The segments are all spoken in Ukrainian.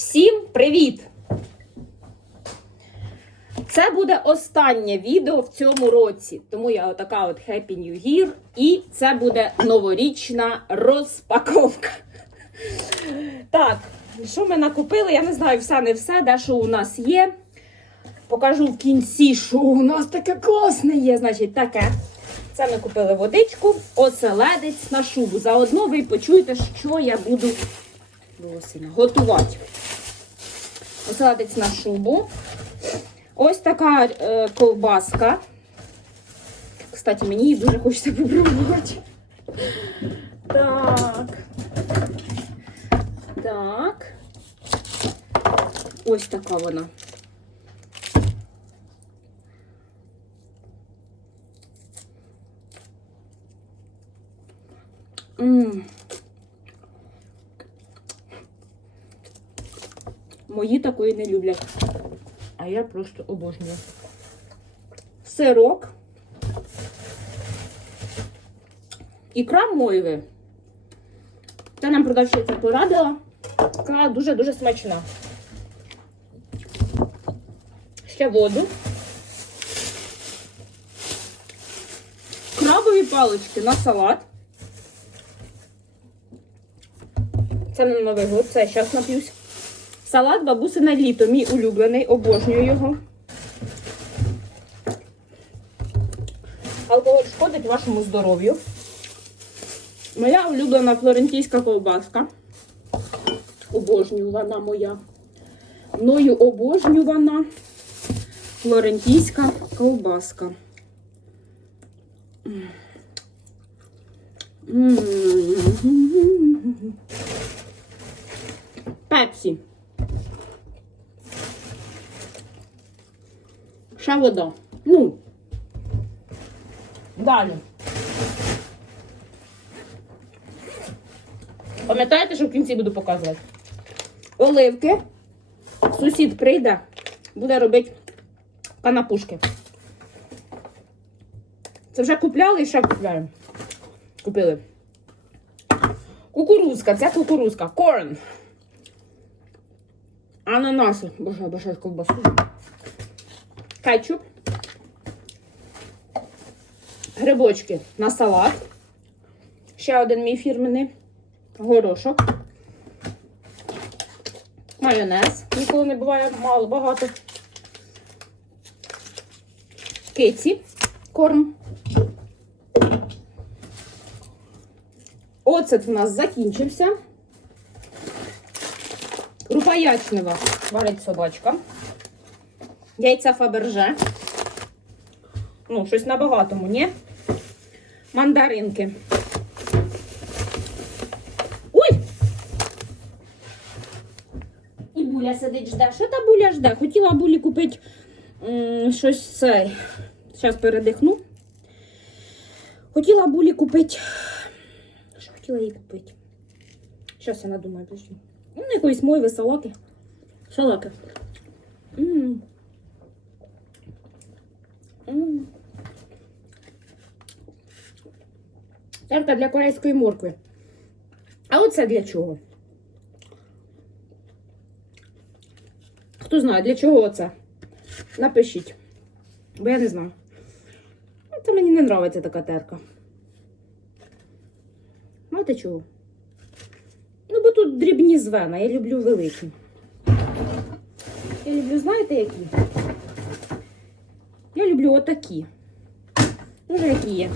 Всім привіт! Це буде останнє відео в цьому році, тому я отака от Happy New Year. І це буде новорічна розпаковка. Так, що ми накупили? Я не знаю все не все, де що у нас є. Покажу в кінці, що у нас таке класне є. Значить, таке. Це ми купили водичку, оселедець на шубу. Заодно ви почуєте, що я буду готувати. Оселедець на шубу. Ось така е, ковбаска. Кстати, мені її дуже хочеться попробувати. Так. Так. Ось така вона. Ммм. Мої такої не люблять. А я просто обожнюю. Сирок. Ікра мойви. Та нам продавщиця порадила. Сказала дуже-дуже смачна. Ще воду. Крабові палички на салат. Це на новий год, це я зараз нап'юсь. Салат бабусине літо, мій улюблений, обожнюю його. Алкоголь шкодить вашому здоров'ю. Моя улюблена флорентійська ковбаска. Обожнювана моя. Мною обожнювана флорентійська ковбаска. Пепсі. Ще вода. Ну. Далі. Пам'ятаєте, що в кінці буду показувати? Оливки. Сусід прийде, буде робити канапушки. Це вже купляли і ще купляємо. Купили. Кукурузка, це кукурузка. Корн. Ананаси. Боже, бажаю ковбасу. Кетчуп. Грибочки на салат. Ще один мій фірменний. Горошок. Майонез. Ніколи не буває мало багато. Киці. Корм. Оцет в нас закінчився. Крупа ячнева. Варить собачка. Яйця Фаберже. Ну, щось на багатому, ні? Мандаринки. Ой! І буля сидить жде. Що та буля жде? Хотіла булі купити щось це. Зараз передихну. Хотіла булі купити. Що хотіла їй купити? Зараз я надумаю, подожди. Ну, якоїсь мойви, салаки. Салаки. М. Терка для корейської моркви. А оце для чого? Хто знає, для чого оце? Напишіть. Бо я не знаю. Ну, Це мені не подобається така терка. Знаєте чого? Ну, бо тут дрібні звена, я люблю великі. Я люблю, знаєте, які? Я люблю отакі. Може, які є.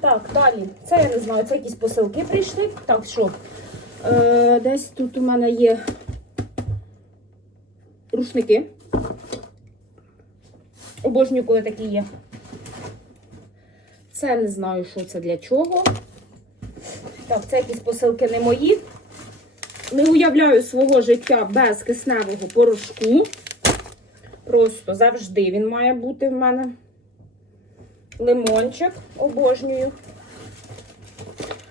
Так, далі. Це я не знаю, це якісь посилки прийшли. Так, що? Е, десь тут у мене є рушники. Обожнюю, коли такі є. Це не знаю, що це для чого. Так, це якісь посилки не мої. Не уявляю свого життя без кисневого порошку. Просто завжди він має бути в мене. Лимончик обожнюю.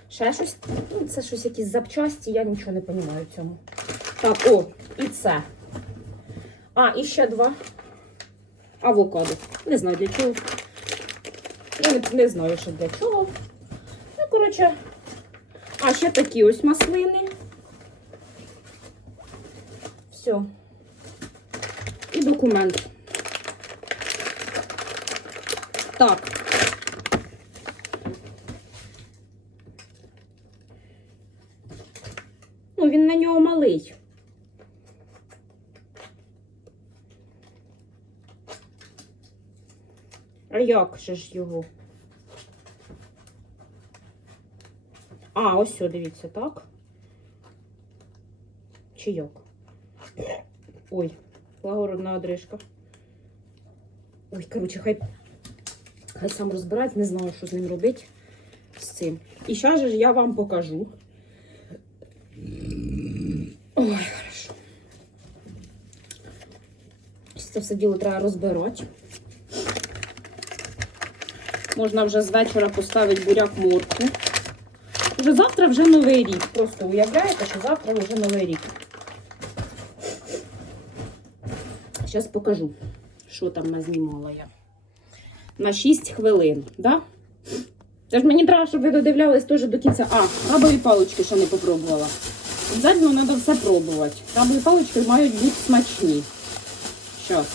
Ще щось. Ну, Це щось якісь запчасті, я нічого не розумію цьому. Так, о, і це. А, і ще два авокадо. Не знаю для чого. Я не, не знаю, що для чого. Ну, коротше, а ще такі ось маслини. Все. Документ. Так. Ну, він на нього малий. А як же ж його? А, ось сюди, дивіться, так? Чи як? Ой, благородна одрижка. Ой, коротше, хай, хай сам розбирається, не знаю, що з ним робити. З цим. І зараз же я вам покажу. Ой, хорошо. Це все діло треба розбирати. Можна вже з вечора поставити буряк моркву. Вже завтра вже новий рік. Просто уявляєте, що завтра вже новий рік. Зараз покажу, що там назнімала я. На 6 хвилин, да? Ж мені треба, щоб ви додивлялись теж до кінця. А, крабові палички ще не попробувала. Обязательно треба все пробувати. Крабові палички мають бути смачні. Щас.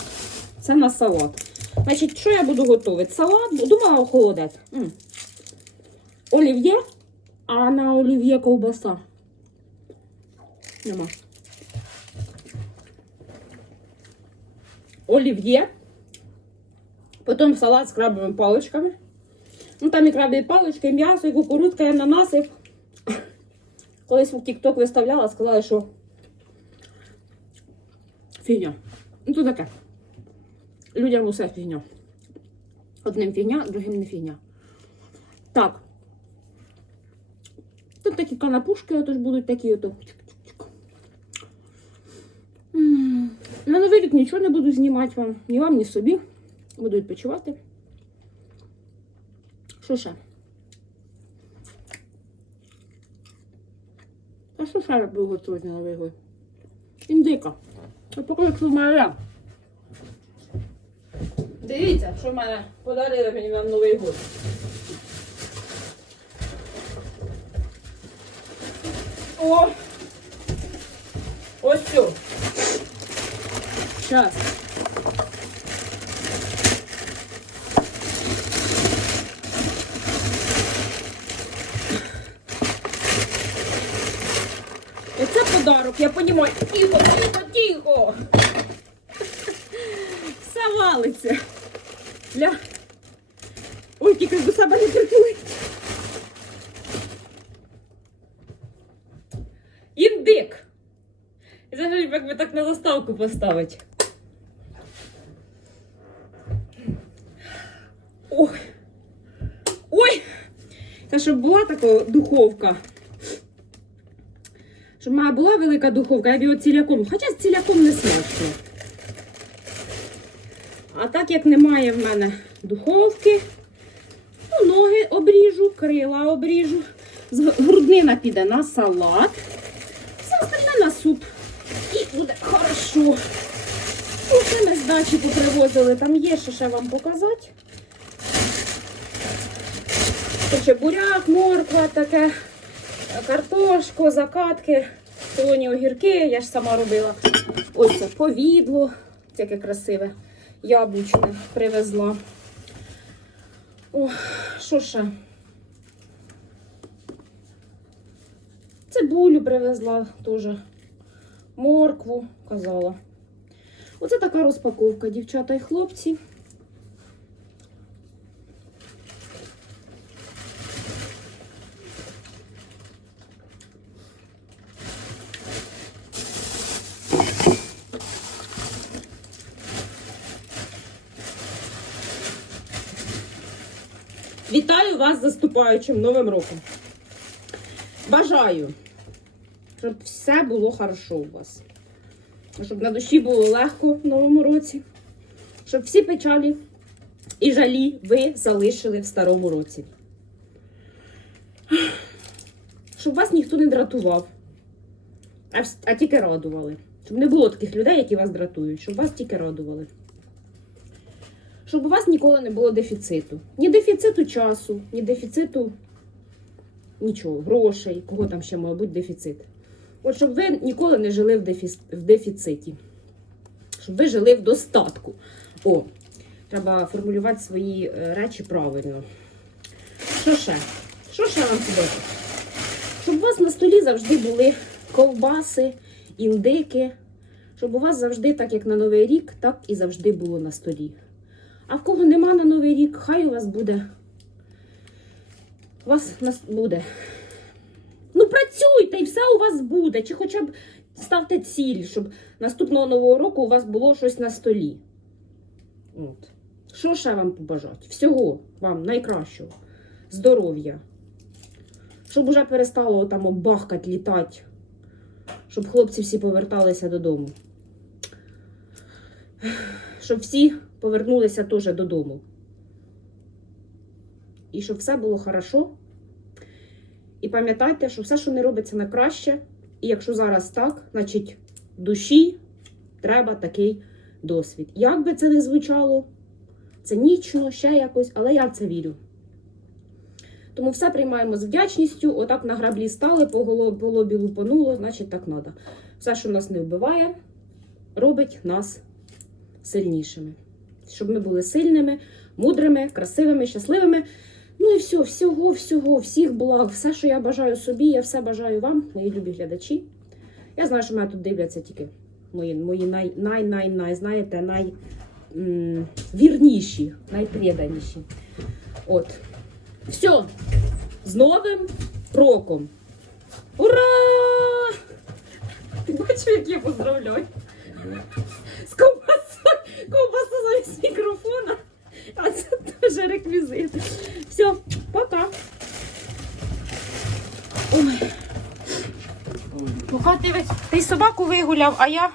Це на салат. Значить, що я буду готувати? Салат, думала охолодець. Олів'є, а на олів'є ковбаса. Нема. Олів'є. Потім салат з крабовими паличками. Ну, там і крабові палички, і м'ясо, і кукурудка, і ананаси. Колись в TikTok виставляла, сказали, що фігня. Ну, то таке. Людям усе фігня. Одним фігня, другим не фігня. Так. Тут такі канапушки, отож будуть такі ото. М. На нічого не буду знімати вам. Ні вам, ні собі. Буду відпочивати. Що ще? А що ще буду готувати на новий год? Індика. А поки якщо в мене. я. Дивіться, що в мене подарили мені на Новий год. О! Ось все. Сейчас. Оце подарок, я розумію. Тихо, тихо, тихо. Все валиться. Для... Ой, тільки до себе не притулить. Індик. І взагалі, як би так на заставку поставити. Ой. Ой! Це щоб була така духовка. Щоб мене була велика духовка, я б його ціляком. Хоча з ціляком не смачно. А так як немає в мене духовки, ну, ноги обріжу, крила обріжу. Груднина піде на салат, все остальне на суп. І буде хорошо. Усе ми з дачі попривозили. Там є, що ще вам показати. Тут буряк, морква таке, картошку, закатки, солоні огірки, я ж сама робила. Ось це повідло, яке красиве, яблучне привезла. О, що ще? Цибулю привезла теж. Моркву казала. Оце така розпаковка, дівчата і хлопці. Заступаючим Новим роком. Бажаю, щоб все було хорошо у вас. Щоб на душі було легко в новому році. Щоб всі печалі і жалі ви залишили в старому році. Щоб вас ніхто не дратував, а тільки радували. Щоб не було таких людей, які вас дратують, щоб вас тільки радували. Щоб у вас ніколи не було дефіциту. Ні дефіциту часу, ні дефіциту нічого, грошей, кого там ще може бути дефіцит. От щоб ви ніколи не жили в, дефіс... в дефіциті. Щоб ви жили в достатку. О, треба формулювати свої е, речі правильно. Що ще? Що ще вам подобається? Щоб у вас на столі завжди були ковбаси, індики. Щоб у вас завжди, так як на Новий рік, так і завжди було на столі. А в кого нема на Новий рік, хай у вас буде. У вас нас буде. Ну, працюйте і все у вас буде. Чи хоча б ставте ціль, щоб наступного нового року у вас було щось на столі. От. Що ще вам побажати? Всього вам найкращого. Здоров'я. Щоб уже перестало там обахкать, літати. Щоб хлопці всі поверталися додому. Щоб всі повернулися теж додому. І щоб все було хорошо. І пам'ятайте, що все, що не робиться на краще, і якщо зараз так, значить душі треба такий досвід. Як би це не звучало, цинічно, ще якось, але я в це вірю. Тому все приймаємо з вдячністю. Отак на граблі стали, по голо- по лобі лупануло, значить так треба. Все, що нас не вбиває, робить нас сильнішими. Щоб ми були сильними, мудрими, красивими, щасливими. Ну і все, всього, всього, всіх благ, все, що я бажаю собі, я все бажаю вам, мої любі глядачі. Я знаю, що мене тут дивляться тільки мої, мої най, най, най, най, знаєте, най м, вірніші, найпреданіші. От. Все. З Новим роком. Ура! Ти бачив, як я поздравляю? З ковбасою. Замість мікрофона. А це теж реквізит. Все, пока. Ой. Пока ти, ти собаку вигуляв, а я